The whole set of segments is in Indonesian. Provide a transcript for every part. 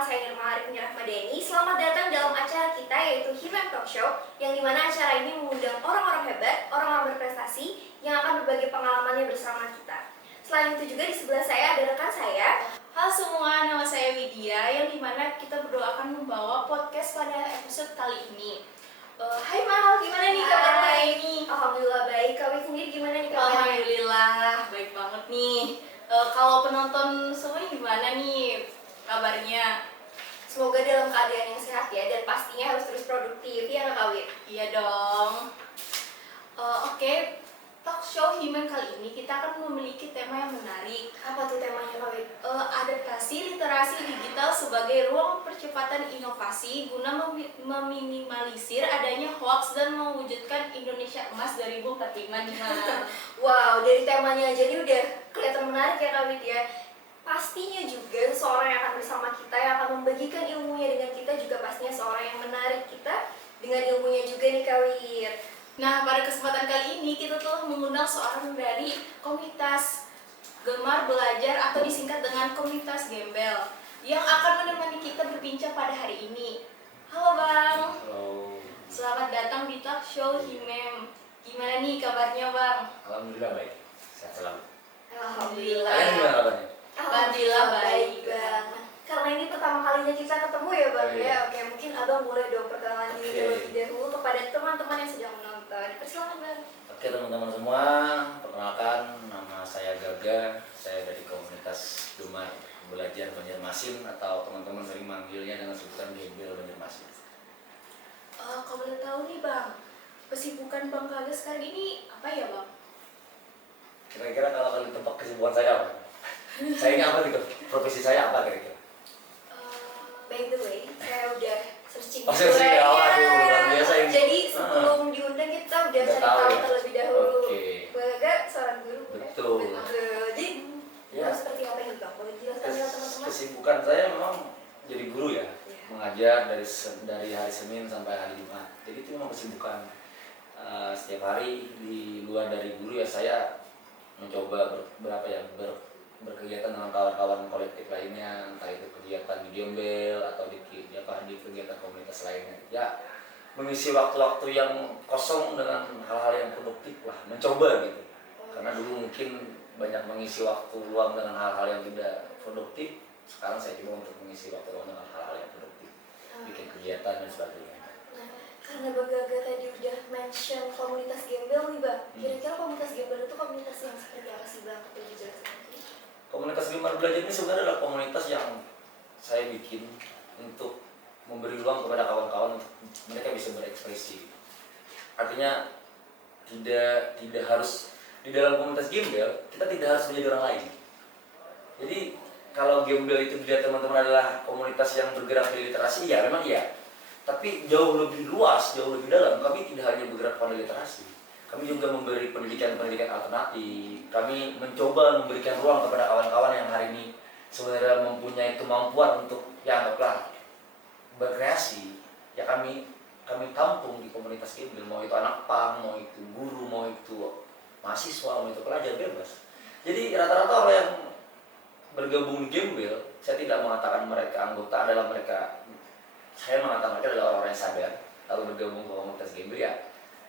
nama saya Nirma Arifin Rahmadani. Selamat datang dalam acara kita yaitu Himem Talk Show, yang dimana acara ini mengundang orang-orang hebat, orang-orang berprestasi yang akan berbagi pengalamannya bersama kita. Selain itu juga di sebelah saya ada rekan saya. Halo semua, nama saya Widya, yang dimana kita berdua akan membawa podcast pada episode kali ini. Hai Mal, gimana nih kabar hari ini? Alhamdulillah baik. Kau sendiri gimana nih kabarnya? Alhamdulillah, baik banget nih. Kalau penonton semua gimana nih kabarnya? Semoga dalam keadaan yang sehat ya, dan pastinya harus terus produktif, ya nggak Kawit? Iya dong. Oke, talk show Himem kali ini kita akan memiliki tema yang menarik. Apa tuh temanya Kawit? Adaptasi literasi digital sebagai ruang percepatan inovasi guna meminimalisir adanya hoax dan mewujudkan Indonesia Emas 2045 nih Mal. Wow, dari temanya aja ini udah kelihatan menarik ya Kawit ya. Pastinya juga seorang yang akan bersama kita, yang akan membagikan ilmunya dengan kita, juga pastinya seorang yang menarik kita dengan ilmunya juga nih Kawit. Nah, pada kesempatan kali ini kita telah mengundang seorang dari komunitas Gemar Belajar atau disingkat dengan komunitas Gembel yang akan menemani kita berbincang pada hari ini. Halo Bang. Halo. Selamat datang di talk show Himem. Gimana nih kabarnya Bang? Alhamdulillah baik. Sehat selalu. Alhamdulillah. Kalian gimana kabarnya? Alhamdulillah baik banget. Karena ini pertama kalinya kita ketemu ya Bang Oh, iya. ya. Oke, mungkin Abang boleh dong perkenalan diri Oke. terlebih dahulu kepada teman-teman yang sedang menonton. Persilakan Bang. Oke teman-teman semua, perkenalkan nama saya Gaga. Saya dari komunitas Gemar Belajar Banjarmasin, atau teman-teman sering manggilnya dengan sebutan Gembel Banjarmasin. Kalau boleh tahu nih Bang, kesibukan Bang Gaga sekarang ini apa ya Bang? Kira-kira kalau kalian tebak kesibukan saya apa? Saya ini apa gitu? Profesi saya apa kira-kira? By the way, saya udah searching Oh, searching ya? Waduh, luar biasa ini. Jadi sebelum diundang kita udah Udah cari tahu tahu ya? terlebih dahulu. Oke. Baga seorang guru. Betul. Betul. Jadi Ya. seperti apa ini Bang? Boleh dijelaskan ke teman-teman? Kesibukan saya memang jadi guru ya, Iya. mengajar dari hari Senin sampai hari Jumat. Jadi itu memang kesibukan. Setiap hari di luar dari guru ya saya mencoba berkegiatan dengan kawan-kawan kolektif lainnya, entah itu kegiatan di Gembel atau di kegiatan komunitas lainnya. Ya, mengisi waktu-waktu yang kosong dengan hal-hal yang produktif lah, mencoba gitu. Karena dulu mungkin banyak mengisi waktu luang dengan hal-hal yang tidak produktif. Sekarang saya coba untuk mengisi waktu luang dengan hal-hal yang produktif, bikin kegiatan dan sebagainya. Nah, karena Bang Gaga tadi udah mention komunitas Gembel nih Bang. Kira-kira komunitas Gembel itu komunitas yang seperti apa sih Bang? Boleh dijelaskan? Komunitas Gemar Belajar ini sebenarnya adalah komunitas yang saya bikin untuk memberi ruang kepada kawan-kawan untuk mereka bisa berekspresi. Artinya tidak harus di dalam komunitas Gembel, kita tidak harus menjadi orang lain. Jadi kalau Gembel itu dilihat teman-teman adalah komunitas yang bergerak di literasi, ya memang iya. Tapi jauh lebih luas, jauh lebih dalam, kami tidak hanya bergerak pada literasi. Kami juga memberi pendidikan-pendidikan alternatif. Kami mencoba memberikan ruang kepada kawan-kawan yang hari ini sebenarnya mempunyai kemampuan untuk ya anggaplah berkreasi. Ya kami tampung di komunitas Gembel, mau itu anak pang, mau itu guru, mau itu mahasiswa, mau itu pelajar, bebas. Jadi rata-rata orang yang bergabung di Gembel, saya tidak mengatakan mereka anggota, saya mengatakan mereka adalah orang-orang yang sadar lalu bergabung ke komunitas Gembel ya.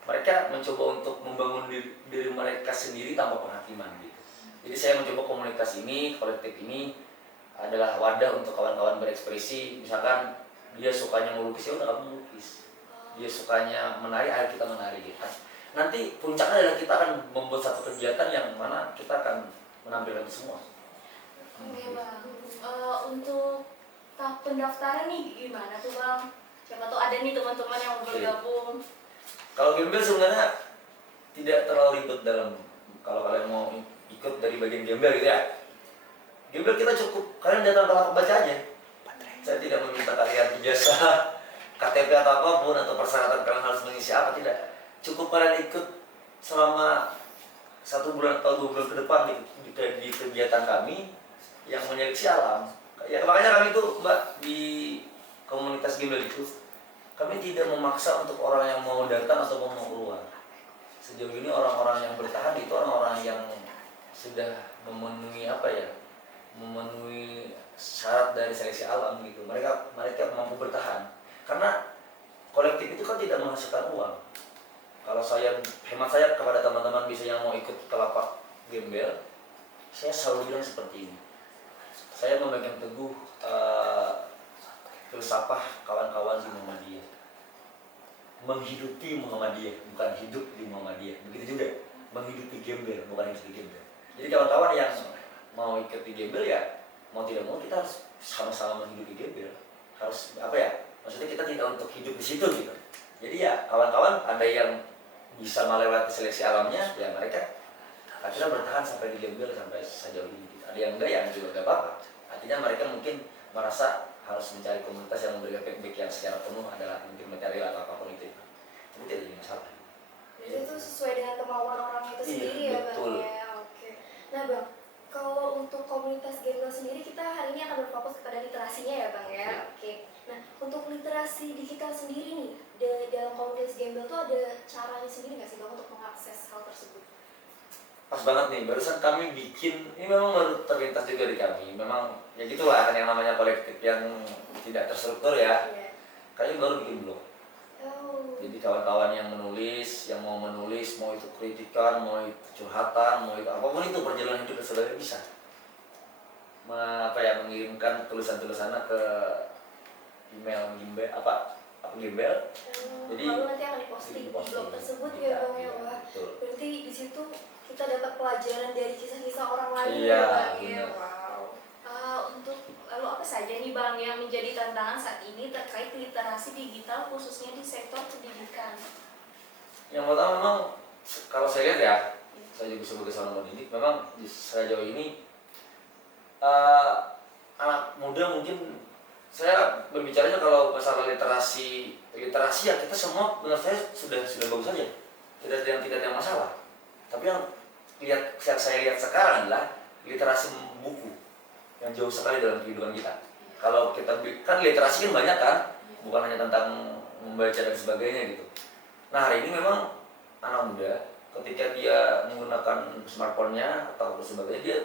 Mereka mencoba untuk membangun diri mereka sendiri tanpa penghakiman gitu. Jadi saya mencoba komunitas ini, kolektif ini adalah wadah untuk kawan-kawan berekspresi. Misalkan dia sukanya melukis, ya udah kamu melukis. Dia sukanya menari, ayo kita menari gitu. Nanti puncaknya adalah kita akan membuat satu kegiatan yang mana kita akan menampilkan itu semua. Oke Bang, untuk tahap pendaftaran nih gimana tuh Bang? Siapa tuh ada nih teman-teman yang mau bergabung. Kalau Gembel sebenarnya tidak terlalu ribet dalam, kalau kalian mau ikut dari bagian Gembel gitu ya. Gembel kita cukup, kalian datang ke lapak baca aja. Saya tidak meminta kalian ijazah, KTP atau apapun, atau persyaratan kalian harus mengisi apa, tidak. Cukup kalian ikut selama 1 bulan atau 2 bulan ke depan di kegiatan kami yang menyeleksi alam. Ya makanya kami tuh Mbak di komunitas Gembel itu kami tidak memaksa untuk orang yang mau datang atau mau keluar. Sejauh ini orang-orang yang bertahan itu orang-orang yang sudah memenuhi memenuhi syarat dari seleksi alam gitu. Mereka mampu bertahan karena kolektif itu kan tidak menghasilkan uang. Kalau hemat saya kepada teman-teman bisa yang mau ikut ke lapak gembel, saya selalu bilang seperti ini. Saya memegang teguh filsafah kawan-kawan di Muhammadiyah. Menghidupi Muhammadiyah, bukan hidup di Muhammadiyah. Begitu juga menghidupi gembel, bukan hidup di gembel. Jadi kawan-kawan yang mau ikut di gembel ya mau tidak mau kita harus sama-sama menghidupi gembel. Harus apa ya? Maksudnya kita tidak untuk hidup di situ gitu. Jadi ya kawan-kawan ada yang bisa melewati seleksi alamnya, ya mereka akhirnya bertahan sampai di gembel sampai sejauh ini. Gitu. Ada yang enggak ya juga enggak apa-apa. Artinya mereka mungkin merasa harus mencari komunitas yang memberikan feedback yang secara penuh adalah mungkin material atau apapun itu. Itu tidak jadi masalah. Jadi itu sesuai dengan kemauan orang itu sendiri ya Bang betul. ya. Oke. Nah Bang, kalau untuk komunitas gembel sendiri kita hari ini akan berfokus kepada literasinya ya Bang ya. Oke. Nah, untuk literasi digital sendiri nih, dalam komunitas gembel tuh ada caranya sendiri nggak sih Bang untuk mengakses hal tersebut? Pas banget nih, barusan kami bikin, ini memang baru terlintas juga di kami. Memang ya gitulah kan yang namanya kolektif yang tidak terstruktur ya. Iya. Kami baru bikin blog. Oh. Jadi kawan-kawan yang menulis, yang mau menulis, mau itu kritikan, mau itu curhatan, mau itu apapun itu perjalanan hidup dan sebagainya bisa. Mengirimkan tulisan-tulisannya ke email gembel. Jadi Lalu nanti akan diposting di blog tersebut ya Bang ya. Wah, betul. berarti di situ kita dapat pelajaran dari kisah-kisah orang lain Iya, ya Bang ya. benar. Wow. Lalu apa saja nih Bang yang menjadi tantangan saat ini terkait literasi digital khususnya di sektor pendidikan? Yang pertama memang kalau saya lihat ya, saya juga sebagai seorang pendidik, memang sejauh ini anak muda mungkin saya berbicaranya kalau masalah literasi ya kita semua menurut saya sudah bagus saja, tidak ada masalah. Tapi yang saya lihat sekarang adalah literasi buku yang jauh sekali dalam kehidupan kita. Kalau kita kan literasi kan banyak kan, bukan hanya tentang membaca dan sebagainya gitu. Nah hari ini memang anak muda ketika dia menggunakan smartphone-nya atau sebagainya dia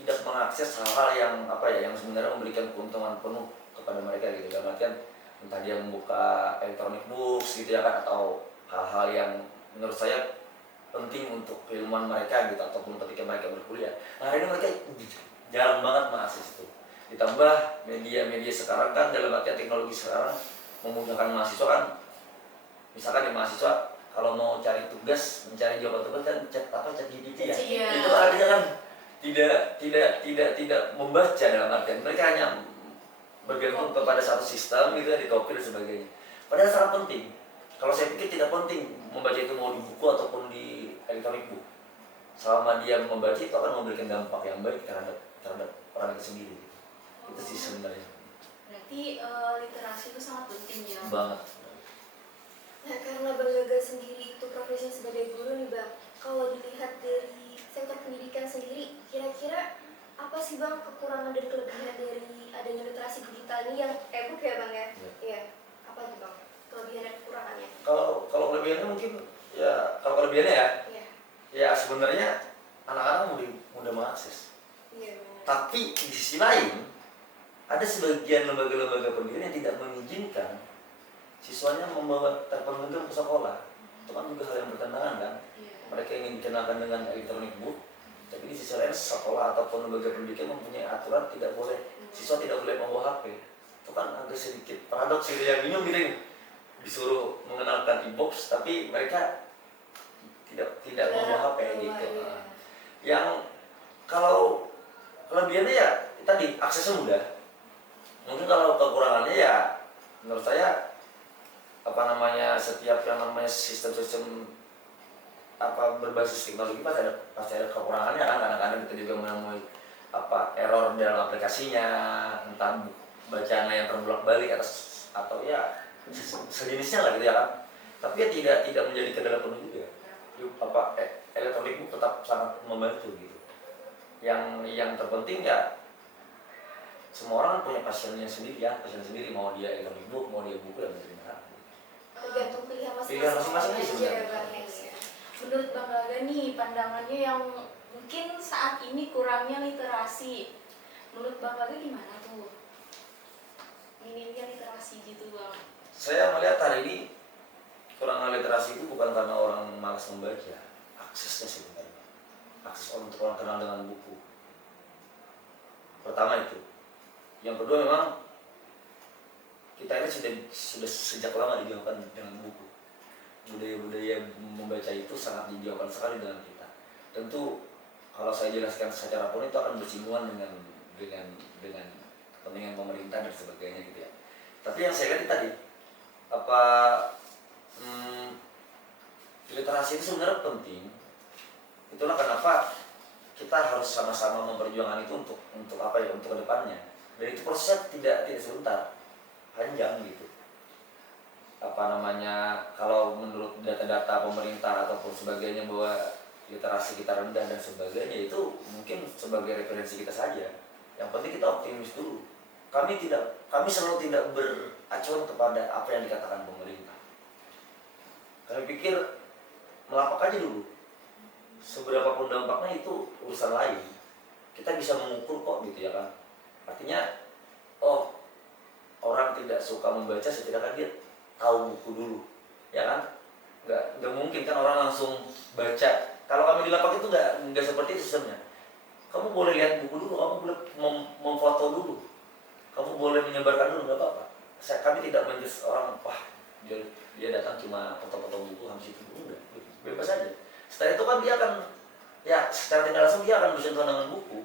tidak mengakses hal-hal yang sebenarnya memberikan keuntungan penuh kepada mereka gitu. Dalam artian entah dia membuka electronic books gitu ya kan, atau hal-hal yang menurut saya penting untuk keilmuan mereka gitu, ataupun ketika mereka berkuliah. Nah hari ini mereka jarang banget mengakses itu. Ditambah media-media sekarang kan dalam artian teknologi sekarang memudahkan mahasiswa kan. Misalkan di mahasiswa kalau mau cari tugas, mencari jawaban tugas kan chat GPT ya. Iya. Itu kan artinya kan tidak membaca dalam artian mereka hanya bergantung kepada satu sistem gitu ya, di copy dan sebagainya. Padahal sangat penting. Kalau saya pikir tidak penting membaca itu mau di buku ataupun di elektronik book. Selama dia membaca itu akan memberikan dampak yang baik terhadap orang itu sendiri. Itu sih sebenarnya. Berarti literasi itu sangat penting ya. Banget. Nah, karena Bang Gaga sendiri itu profesinya sebagai guru nih Bang, kalau dilihat dari sektor pendidikan sendiri, kira-kira apa sih Bang kekurangan dan kelebihan dari adanya literasi digital ini yang e-book ya Bang ya? Iya. Apa tuh Bang? Kelebihan dan kekurangannya? Kalau kelebihannya mungkin ya, kalau kelebihannya ya, Iya. ya sebenarnya anak-anak mudah mengakses. Iya benar. Tapi di sisi lain ada sebagian lembaga-lembaga pendidikan yang tidak mengizinkan siswanya membawa telepon genggam ke sekolah. Itu kan juga hal yang bertentangan kan. Mereka ingin dikenalkan dengan elektronik book, tapi di sisi lain sekolah ataupun lembaga pendidikan mempunyai aturan tidak boleh, siswa tidak boleh membawa HP. Itu kan agak sedikit paradoks gitu ya, bingung gitu. Disuruh mengenalkan e-box tapi mereka tidak membawa HP gitu. Iya. Yang kalau kelebihannya ya tadi aksesnya mudah. Mungkin kalau kekurangannya ya menurut saya setiap yang namanya sistem-sistem berbasis teknologi pasti ada kekurangannya kan. Kadang-kadang kita juga menemui error dalam aplikasinya, entah bacaannya yang terbulak-balik atau ya sejenisnya lah gitu ya kan. Tapi ya tidak menjadi kendala penuh juga. Elektronik book tetap sangat membantu gitu. Yang terpenting ya semua orang punya passionnya sendiri ya, passion sendiri, mau dia elektronik book, mau dia buku dan menerima. Tergantung pilihan Pilihan masing-masing aja sebenarnya. ya Bang ya. Menurut Bang Gaga nih pandangannya yang mungkin saat ini kurangnya literasi Menurut Bang Baga gimana tuh? Minimnya literasi gitu Bang. Saya melihat hari ini kurang literasi itu bukan karena orang malas membaca, aksesnya sebenarnya. Akses orang untuk orang kenal dengan buku. Pertama itu. Yang kedua memang kita ini sudah sejak lama dijauhkan dengan buku. Budaya-budaya membaca itu sangat dijauhkan sekali dengan kita. Tentu kalau saya jelaskan secara pun itu akan bersinggungan dengan kepentingan pemerintah dan sebagainya gitu ya. Tapi yang saya lihat tadi literasi itu sebenarnya penting. Itulah kenapa kita harus sama-sama memperjuangkan itu untuk apa ya, untuk kedepannya. Dan itu prosesnya tidak sebentar, panjang gitu. Kalau menurut data-data pemerintah ataupun sebagainya bahwa literasi kita rendah dan sebagainya, itu mungkin sebagai referensi kita saja. Yang penting kita optimis dulu. Kami selalu tidak beracuan kepada apa yang dikatakan pemerintah. Kami pikir melapak aja dulu. Seberapa pun dampaknya itu urusan lain. Kita bisa mengukur kok gitu ya kan. Artinya, orang tidak suka membaca setidaknya dia tahu buku dulu, ya kan? Nggak mungkin kan orang langsung baca. Kalau kami di lapak itu nggak seperti itu sistemnya. Kamu boleh lihat buku dulu, kamu boleh memfoto dulu, kamu boleh menyebarkan dulu, nggak apa-apa. Kami tidak menjudge orang, wah dia datang cuma foto-foto buku habis itu, enggak, bebas aja. Setelah itu kan dia akan, ya secara tidak langsung dia akan bersentuhan dengan buku.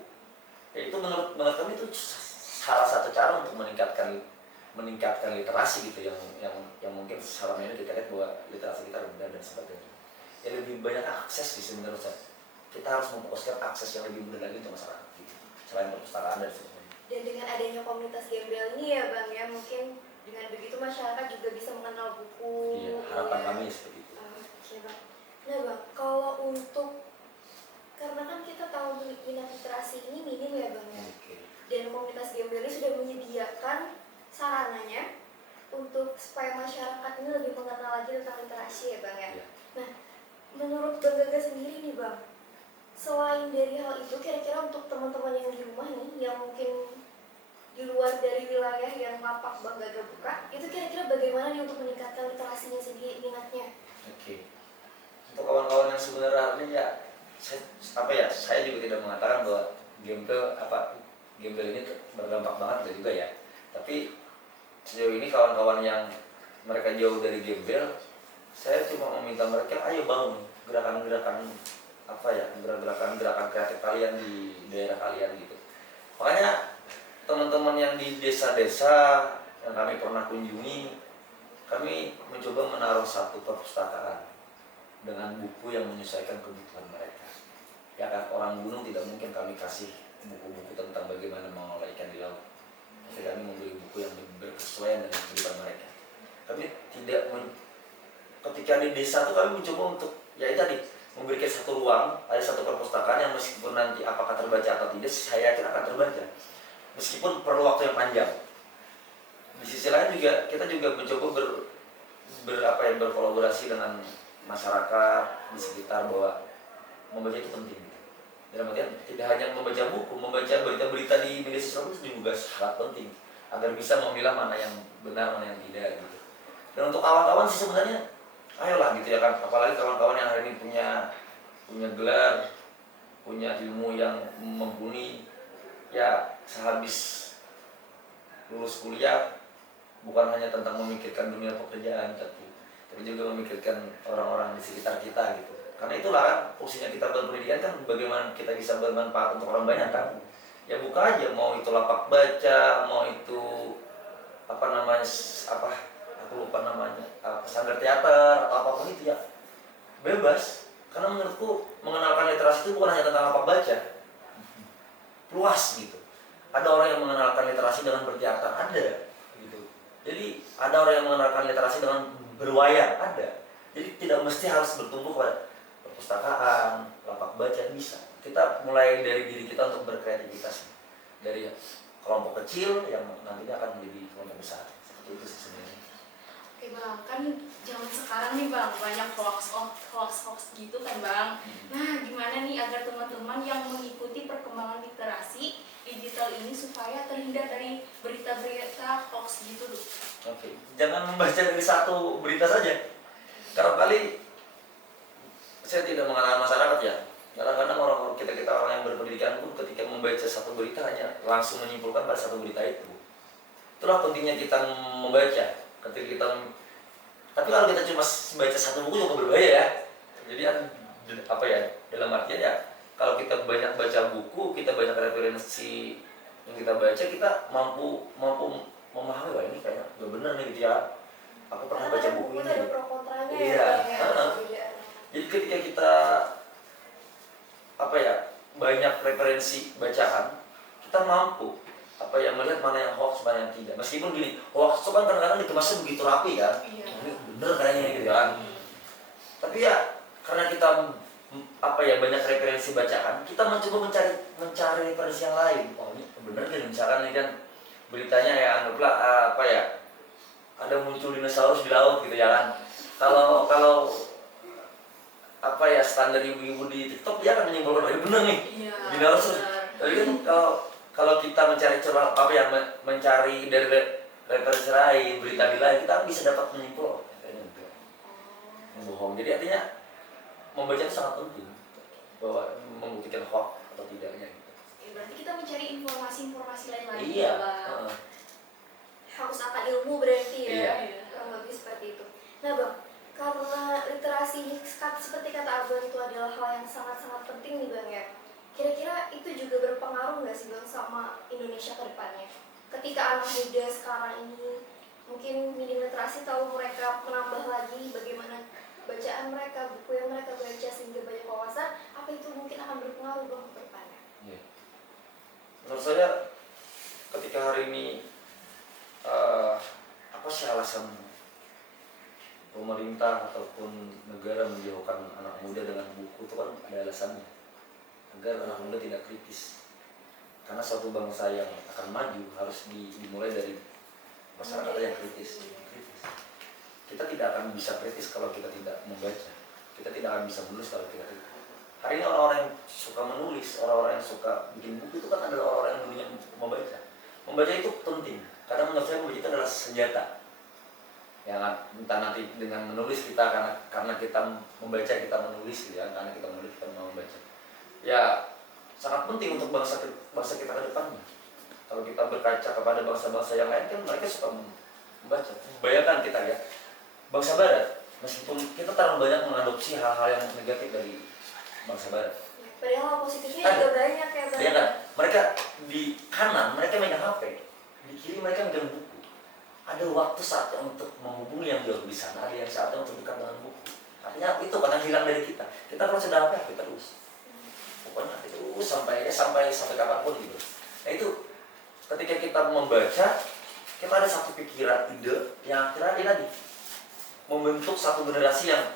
Ya, itu menurut kami itu salah satu cara untuk meningkatkan literasi gitu, yang mungkin selama ini kita lihat bahwa literasi kita rendah dan sebagainya. Ya lebih banyak akses sih sebenarnya. Kita harus memfokuskan akses yang lebih mudah lagi untuk masyarakat gitu. Selain perpustakaan dan sebagainya. Dan dengan adanya komunitas gembel ini ya Bang ya, mungkin dengan begitu masyarakat juga bisa mengenal buku. Iya, harapan kami seperti itu. Oke Bang. Nah Bang, kalau untuk, karena kan kita tahu minat literasi ini minim ya Bang ya. Oke. Dan komunitas gembel ini sudah menyediakan sarananya untuk supaya masyarakat ini lebih mengenal lagi tentang literasi ya Bang ya. Iya. Nah, menurut Bang Gaga sendiri nih Bang, selain dari hal itu, kira-kira untuk teman-teman yang di rumah nih, yang mungkin di luar dari wilayah yang lapak Bang Gaga buka, itu kira-kira bagaimana nih untuk meningkatkan literasinya sendiri, minatnya? Oke. Untuk kawan-kawan yang sebenarnya ya, saya juga tidak mengatakan bahwa gembel ini berdampak banget juga ya. Tapi sejauh ini kawan-kawan yang mereka jauh dari gembel, saya cuma meminta mereka, ayo bangun gerakan-gerakan gerakan kreatif kalian di daerah kalian gitu. Makanya teman-teman yang di desa-desa yang kami pernah kunjungi, kami mencoba menaruh satu perpustakaan dengan buku yang menyesuaikan kebutuhan mereka. Ya kan, orang gunung tidak mungkin kami kasih buku-buku tentang bagaimana mengolah ikan di laut. Tapi kami membeli buku yang berkesesuaian dengan kehidupan mereka. Kami ketika di desa itu kami mencoba untuk memberikan satu ruang, ada satu perpustakaan yang meskipun nanti apakah terbaca atau tidak, saya yakin akan terbaca. Meskipun perlu waktu yang panjang. Di sisi lain juga kita juga mencoba berkolaborasi dengan masyarakat di sekitar bahwa membaca itu penting. Dalam artian tidak hanya membaca buku, membaca berita-berita di media sosial itu juga sangat penting agar bisa memilah mana yang benar, mana yang tidak gitu. Dan untuk kawan-kawan sih sebenarnya ayolah gitu ya kan, apalagi kawan-kawan yang hari ini punya gelar, punya ilmu yang mumpuni, ya sehabis lulus kuliah bukan hanya tentang memikirkan dunia pekerjaan, tapi juga memikirkan orang-orang di sekitar kita gitu. Karena itulah kan fungsinya kita berpendidikan kan, bagaimana kita bisa bermanfaat untuk orang banyak kan. Ya buka aja, mau itu lapak baca, mau itu sanggar teater atau apapun itu ya, bebas. Karena menurutku mengenalkan literasi itu bukan hanya tentang lapak baca, luas gitu. Ada orang yang mengenalkan literasi dengan berteater, ada gitu. Jadi ada orang yang mengenalkan literasi dengan berwayar, ada. Jadi tidak mesti harus bertumbuh pada perpustakaan, lapak baca, bisa. Kita mulai dari diri kita untuk berkreativitas, dari kelompok kecil yang nantinya akan menjadi kelompok besar. Seperti itu sih sebenarnya. Oke Bang, kan zaman sekarang nih Bang, banyak hoax gitu kan Bang. Nah, gimana nih agar teman-teman yang mengikuti perkembangan literasi digital ini supaya terhindar dari berita-berita hoax gitu loh. Oke, jangan membaca dari satu berita saja. Karena kali saya tidak mengenal masyarakat ya. Kadang-kadang orang kita orang yang berpendidikan pun ketika membaca satu berita hanya langsung menyimpulkan pada satu berita itu. Itulah pentingnya kita membaca. Ketika kita, tapi kalau kita cuma baca satu buku juga berbahaya ya. Jadi apa ya, dalam artian ya, kalau kita banyak baca buku, kita banyak referensi yang kita baca, kita mampu memahami, wah ini kayaknya gak bener nih gitu ya. Aku pernah baca buku ini. Ada pro kontranya Iya. ya. Jadi ketika kita apa ya, banyak referensi bacaan, kita mampu apa ya, melihat mana yang hoax, mana yang tidak. Meskipun gini, hoax itu kan kadang-kadang dikemasnya begitu rapi kan. Iya. Ini bener kayaknya gitu kan. Tapi ya karena kita apa ya, banyak referensi bacaan, kita mencoba mencari referensi yang lain. Oh ini bener kan, misalkan ini kan beritanya ya anggaplah apa ya, ada muncul dinosaurus di laut gitu ya kan. Kalau apa ya, standar ibu-ibu di TikTok dia akan menyimpulkan, oh ini bener nih Iya. dinosaurus. Tapi kan kalau kita mencari coba apa ya, mencari dari referensi lain, berita di lain, kita bisa dapat menyimpul kayaknya gitu. Bohong. Jadi artinya membaca itu sangat penting bahwa membuktikan hoax atau tidaknya gitu. Ya, berarti kita mencari informasi-informasi lain lagi. Iya. ya, Bang. Harus akan ilmu berarti ya. Iya. Kurang lebih seperti itu. Nah Bang, karena literasi seperti kata Abang itu adalah hal yang sangat-sangat penting nih Bang ya. Kira-kira itu juga berpengaruh nggak sih Bang sama Indonesia ke depannya? Ketika anak muda sekarang ini mungkin minim literasi, tahu mereka menambah lagi bagaimana bacaan mereka, buku yang mereka baca sehingga banyak wawasan, apa itu mungkin akan berpengaruh Bang ke depannya? Iya. Menurut saya ketika hari ini apa sih alasan pemerintah ataupun negara menjauhkan anak muda dengan buku, itu kan ada alasannya, agar anak muda tidak kritis. Karena suatu bangsa yang akan maju harus dimulai dari masyarakat yang kritis. Kita tidak akan bisa kritis kalau kita tidak membaca. Kita tidak akan bisa menulis kalau kita tidak. Hari ini orang-orang yang suka menulis, orang-orang yang suka bikin buku itu kan adalah orang-orang yang dulunya membaca. Membaca itu penting, karena menurut saya membaca itu adalah senjata. Ya, entah nanti dengan menulis kita karena kita membaca kita menulis gitu ya, karena kita menulis kita mau membaca. Ya sangat penting untuk bangsa kita ke depannya. Kalau kita berkaca kepada bangsa-bangsa yang lain kan mereka suka membaca. Bayangkan kita ya, bangsa Barat, meskipun kita terlalu banyak mengadopsi hal-hal yang negatif dari bangsa Barat. Padahal hal positifnya juga banyak ya Bang. Bayangkan, mereka di kanan mereka megang HP, di kiri mereka megang buku. Ada waktu saatnya untuk menghubungi yang jauh di sana, ada yang saatnya untuk dekat dengan buku. Artinya itu kadang hilang dari kita. Kita kalau sudah HP terus, pokoknya itu sampai kapanpun gitu. Nah itu ketika kita membaca, kita ada satu pikiran, ide yang akhirnya ini tadi membentuk satu generasi yang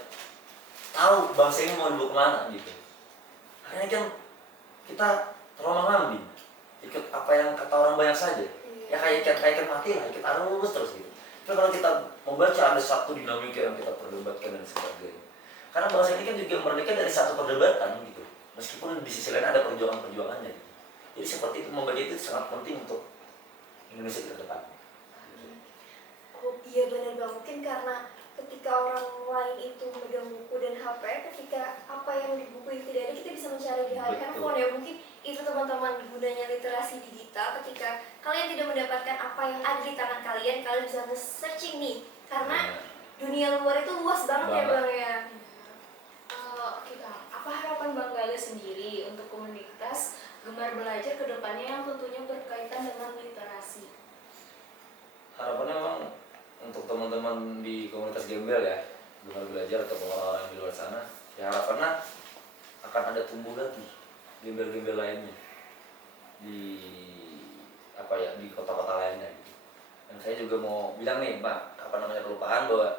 tahu bangsa ini mau dibawa kemana gitu. Akhirnya kan kita terombang-ambing, ikut apa yang kata orang banyak saja. Ya kayak ikan mati lah, kita arus terus gitu. Tapi kalau kita membaca ada satu dinamika yang kita perdebatkan dan sebagainya. Karena bangsa ini kan juga merdeka dari satu perdebatan gitu. Meskipun di sisi lain ada perjuangannya gitu. Jadi seperti itu, membaca itu sangat penting untuk Indonesia ke depan. Oh iya benar Bang, mungkin karena ketika orang lain itu memegang buku dan HP, ketika apa yang di buku itu tidak ada, kita bisa mencari di handphone ya. Mungkin itu teman-teman gunanya literasi digital. Ketika kalian tidak mendapatkan apa yang ada di tangan kalian bisa searching nih, karena dunia luar itu luas banget ya Bang ya. Oke Bang, apa harapan Bang Gale sendiri untuk komunitas Gemar Belajar ke depannya yang tentunya berkaitan dengan literasi? Harapannya memang untuk teman-teman di komunitas gembel ya, Gemar Belajar atau orang-orang di luar sana, ya harapannya akan ada tumbuh lagi gembel-gembel lainnya di apa ya, di kota-kota lainnya gitu. Dan saya juga mau bilang nih Pak, kelupaan bahwa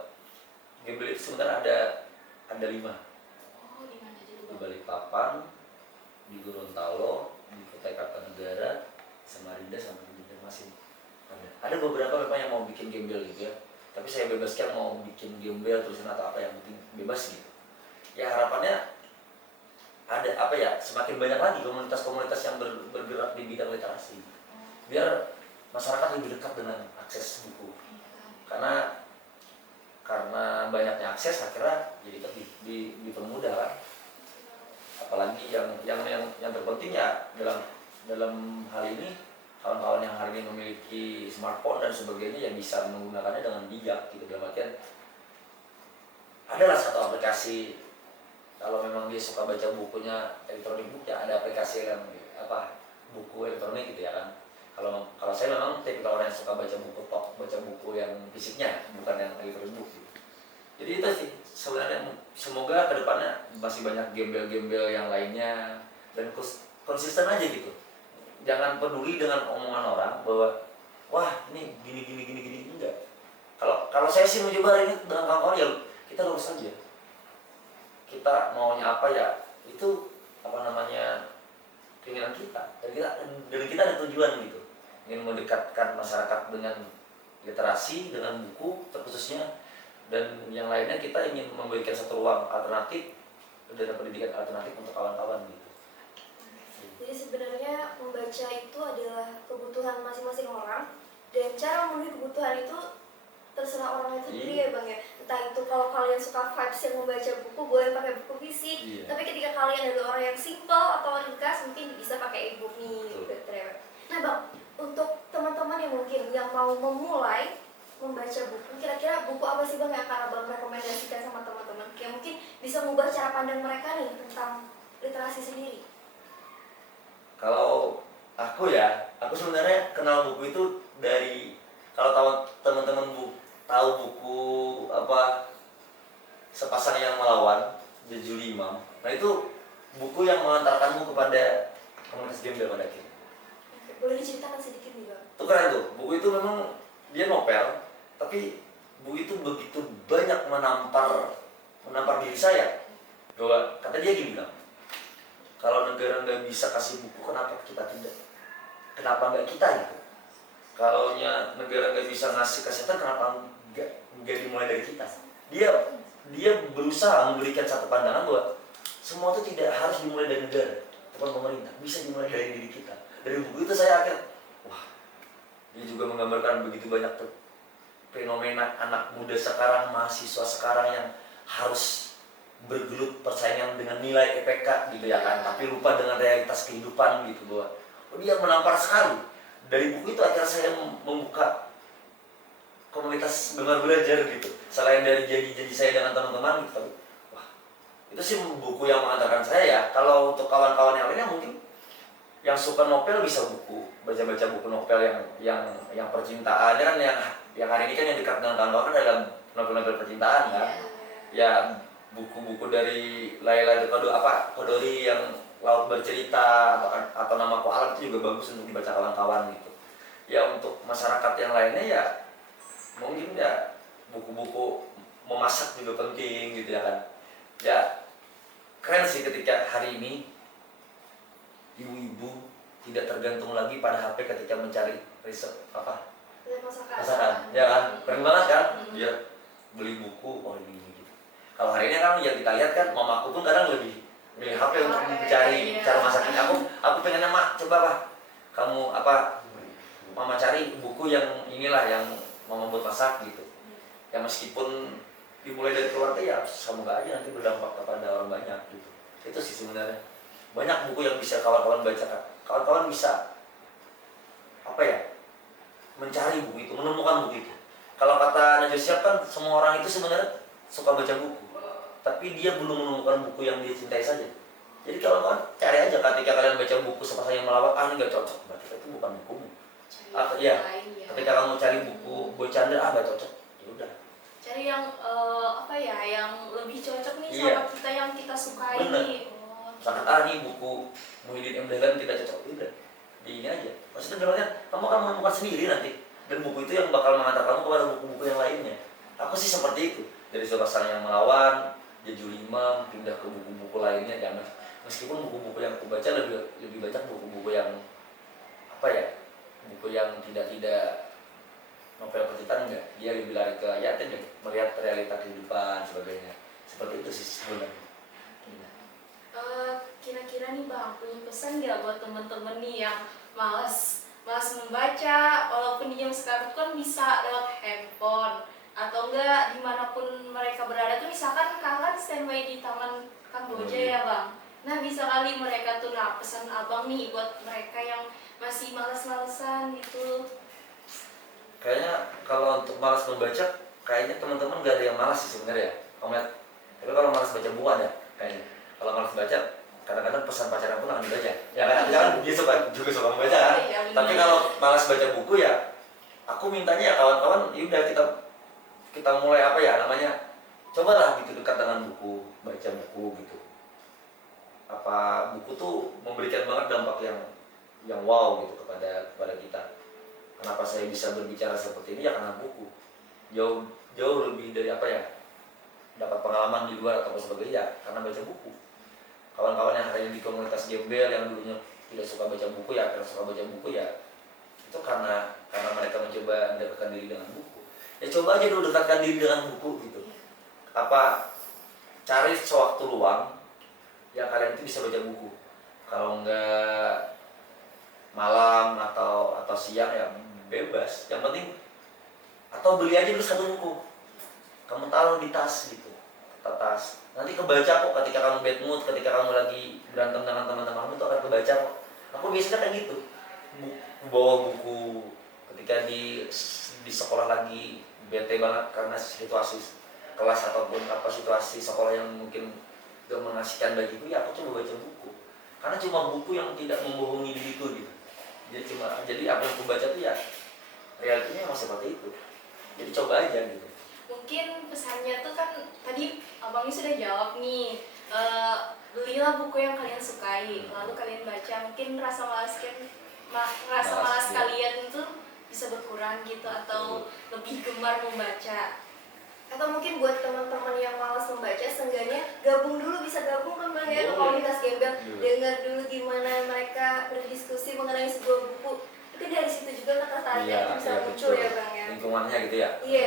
gembel itu sebenarnya ada 5. Oh, di mana aja tuh Di Bang? Balikpapan, di Gorontalo, di Kutai Kartanegara, Samarinda, sama di Banjarmasin. Ada beberapa memang yang mau bikin gembel gitu ya, tapi saya bebaskan mau bikin gembel tulisan atau apa yang penting bebas gitu. Ya harapannya ada apa ya, semakin banyak lagi komunitas-komunitas yang bergerak di bidang literasi, biar masyarakat lebih dekat dengan akses buku. Karena banyaknya akses akhirnya jadi dipermudah kan. Apalagi yang terpenting ya dalam hal ini, kawan-kawan yang hari ini memiliki smartphone dan sebagainya ya bisa menggunakannya dengan bijak gitu. Dalam artian adalah satu aplikasi, kalau memang dia suka baca bukunya elektronik book ya ada aplikasi yang buku elektronik gitu ya kan. Kalau saya memang tipikal orang yang suka baca buku yang fisiknya, bukan yang elektronik book gitu. Jadi itu sih sebenarnya, semoga kedepannya masih banyak gembel-gembel yang lainnya dan konsisten aja gitu. Jangan peduli dengan omongan orang bahwa wah ini gini enggak. Kalau saya sih mencoba ini dengan kawan-kawan ya kita lurus aja. Kita maunya apa ya itu keinginan kita, dan kita ada tujuan gitu, ingin mendekatkan masyarakat dengan literasi, dengan buku terkhususnya, dan yang lainnya kita ingin memberikan satu ruang alternatif dan pendidikan alternatif untuk kawan-kawan gitu. Jadi sebenarnya membaca itu adalah kebutuhan masing-masing orang, dan cara memenuhi kebutuhan itu terserah orangnya sendiri ya Bang ya. Entah itu kalau kalian suka vibes yang membaca buku, boleh pakai buku fisik. Tapi ketika kalian adalah orang yang simple atau ringkas, mungkin bisa pakai e-book nih. Nah Bang, untuk teman-teman yang mungkin yang mau memulai membaca buku, kira-kira buku apa sih Bang yang akan Abang rekomendasikan sama teman-teman yang mungkin bisa mengubah cara pandang mereka nih tentang literasi sendiri? Kalau aku sebenarnya kenal buku itu dari, kalau tahu teman-teman tahu buku Sepasang Yang Melawan, Jejuli Imam. Nah itu buku yang mengantarkanmu kepada komunitas gembel pada akhirnya. Boleh diceritakan sedikit nih Bang? Itu keren tuh, buku itu memang dia novel, tapi buku itu begitu banyak menampar diri saya. Bahwa kata dia gini bilang, kalau negara nggak bisa kasih buku, kenapa kita tidak? Kenapa nggak kita gitu? Kalau negara nggak bisa ngasih kesehatan, kenapa nggak dimulai dari kita? Dia berusaha memberikan satu pandangan bahwa semua itu tidak harus dimulai dari negara ataupun pemerintah, bisa dimulai dari diri kita. Dari buku itu saya dia juga menggambarkan begitu banyak fenomena anak muda sekarang, mahasiswa sekarang yang harus bergelut persaingan dengan nilai EPK gitu ya kan, tapi lupa dengan realitas kehidupan gitu, bahwa dia menampar sekali. Dari buku itu akhirnya saya membuka komunitas Gemar Belajar gitu. Selain dari janji-janji saya dengan teman-teman gitu, wah itu sih buku yang mengantarkan saya ya. Kalau untuk kawan-kawan yang lainnya mungkin yang suka novel bisa baca-baca buku novel yang percintaan kan, yang hari ini kan yang dekat dengan kawan-kawan kan adalah novel-novel percintaan kan. Ya buku-buku dari Laila Kodori yang Laut Bercerita atau Namaku Alam itu juga bagus untuk dibaca kawan-kawan gitu. Ya untuk masyarakat yang lainnya ya mungkin ya buku-buku memasak juga penting gitu ya kan. Ya keren sih ketika hari ini ibu-ibu tidak tergantung lagi pada HP ketika mencari riset masakan. Ya kan, keren banget kan? Dia beli buku, oh ini gitu. Kalau hari ini kan yang kita lihat kan, mamaku pun kadang lebih milih HP untuk mencari cara masaknya. Aku pengennya mak coba kamu mama cari buku yang inilah yang mama buat masak gitu. Ya meskipun dimulai dari keluarga ya semoga aja nanti berdampak kepada orang banyak gitu. Itu sih sebenarnya. Banyak buku yang bisa kawan-kawan baca. Kawan-kawan bisa mencari buku itu, menemukan buku itu. Kalau kata Najwa Shihab kan semua orang itu sebenarnya suka baca buku, tapi dia belum menemukan buku yang dia cintai saja. Jadi kawan-kawan cari aja, ketika kalian baca buku Sepasang Yang Melawat, ini gak cocok, berarti itu bukan bukumu. Atau ya, ketika kamu cari buku Boy Chandra, gak cocok, ya udah. Cari yang yang lebih cocok nih sama kita yang kita sukai. Nih. Misalkan nih buku Muhyiddin M. Dahlan tidak cocok, ya udah. Di ini aja. Maksudnya dalamnya kamu akan menemukan sendiri nanti, dan buku itu yang bakal mengantar kamu kepada buku-buku yang lainnya. Aku sih seperti itu. Dari Sepasang Yang Melawan, Jejuli Imam, pindah ke buku-buku lainnya. Jangan, meskipun buku-buku yang aku baca lebih banyak buku-buku yang buku yang tidak novel percintaan, enggak. Dia lebih lari ke melihat realita kehidupan sebagainya. Seperti itu sih sebenarnya. kira-kira nih Bang, punya pesan nggak buat temen-temen nih yang malas membaca, walaupun di jam sekarang kan bisa lewat handphone atau enggak dimanapun mereka berada tuh, misalkan kakak standby di Taman Kamboja ya Bang. Nah bisa kali mereka tuh, nah pesan abang nih buat mereka yang masih malas-malesan gitu. Kayaknya kalau untuk malas membaca, kayaknya teman-teman gak ada yang malas sih sebenarnya ya, Omet. Tapi kalau malas baca buku ada, kayaknya. Kalau malas baca, kadang-kadang pesan pacaran pun akan dibaca. Ya kan, dia juga suka membaca kan. Iya, Tapi kalau malas baca buku ya, aku mintanya ya kawan-kawan, yaudah kita mulai apa ya namanya, cobalah gitu dekat dengan buku, baca buku gitu. Apa buku tuh memberikan banget dampak yang wow gitu kepada kita. Kenapa saya bisa berbicara seperti ini ya karena buku. Jauh lebih dari apa ya, dapat pengalaman di luar atau sebagainya ya, karena baca buku. Kawan-kawan yang hari ini di komunitas gembel yang dulunya tidak suka baca buku ya, karena suka baca buku ya, itu karena mereka mencoba mendekatkan diri dengan buku. Ya coba aja dulu dekatkan diri dengan buku gitu. Apa, cari sewaktu luang ya kalian itu bisa baca buku. Kalau enggak malam atau siang ya bebas, yang penting, atau beli aja dulu satu buku, kamu taruh di tas gitu, tas, nanti kebaca kok ketika kamu bad mood, ketika kamu lagi berantem dengan teman-temanmu itu akan kebaca kok. Aku biasanya kayak gitu, bawa buku ketika di sekolah lagi bete banget karena situasi kelas ataupun apa situasi sekolah yang mungkin gak mengasihkan bagiku, ya aku coba baca buku, karena cuma buku yang tidak membohongi diriku gitu. Jadi apa yang aku baca tuh ya realitinya emang seperti itu. Jadi coba aja gitu. Mungkin pesannya tuh kan tadi abangnya sudah jawab nih, belilah buku yang kalian sukai, lalu kalian baca. Mungkin rasa malas Iya. kalian tuh bisa berkurang gitu, atau lebih gemar membaca. Atau mungkin buat teman-teman yang malas membaca, seenggaknya bisa gabung kan Bang ya ke Boleh. komunitas gembel, Iya. dengar dulu gimana mereka berdiskusi mengenai sebuah buku. Itu dari situ juga ketertarikan itu bisa muncul betul. ya Bang ya. Lingkungannya gitu ya. Iya,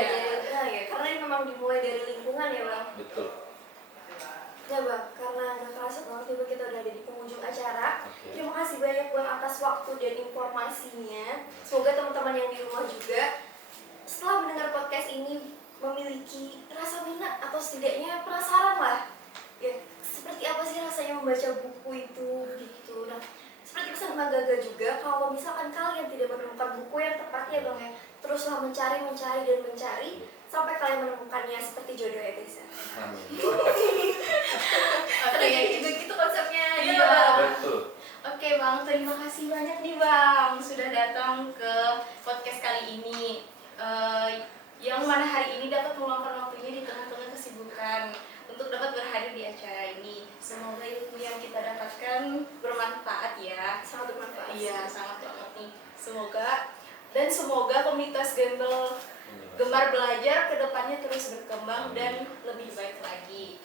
ya, karena ini memang dimulai dari lingkungan ya Bang. Betul. Ya Bang, karena nggak kerasa banget juga kita udah ada di penghujung acara. Oke. Terima kasih banyak Bang atas waktu dan informasinya. Semoga teman-teman yang di rumah juga setelah mendengar podcast ini memiliki rasa minat atau setidaknya penasaran lah. Ya, seperti apa sih rasanya membaca buku itu gitu. Nah, seperti pesan Bang Gaga juga, kalau misalkan kalian tidak menemukan buku yang tepat ya Bang ya, teruslah mencari dan mencari sampai kalian menemukannya seperti jodoh ya guys ya. Amin. Ada yang juga gitu konsepnya. Iya. Ya, Bang. Betul. Oke Bang, terima kasih banyak nih Bang sudah datang ke podcast kali ini. Yang mana hari ini dapat meluangkan waktunya di tengah-tengah kesibukan untuk dapat berhadir di acara ini. Semoga ilmu yang kita dapatkan bermanfaat ya. Sangat bermanfaat. Iya, sangat banget nih. Semoga komunitas gembel gemar belajar kedepannya terus berkembang dan lebih baik lagi.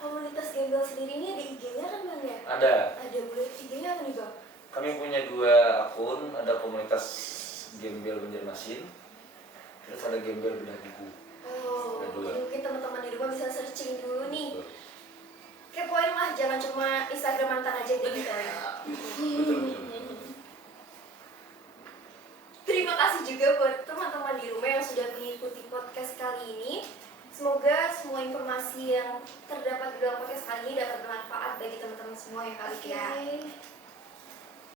Komunitas gembel sendiri ini ada IG-nya kan Bang ya? Ada. Ada, boleh IG-nya apa nih Bang? Kami punya 2 akun, ada komunitas gembel Banjarmasin, terus ada gembel bedah buku. Oh, Ada 2. jadi mungkin teman-teman di rumah bisa searching dulu nih. Kepoin lah, jangan cuma Instagram mantan aja gitu ya. Betul. Terima kasih juga buat teman-teman di rumah yang sudah mengikuti podcast kali ini. Semoga semua informasi yang terdapat di dalam podcast kali ini dapat bermanfaat bagi teman-teman semua ya kali ya.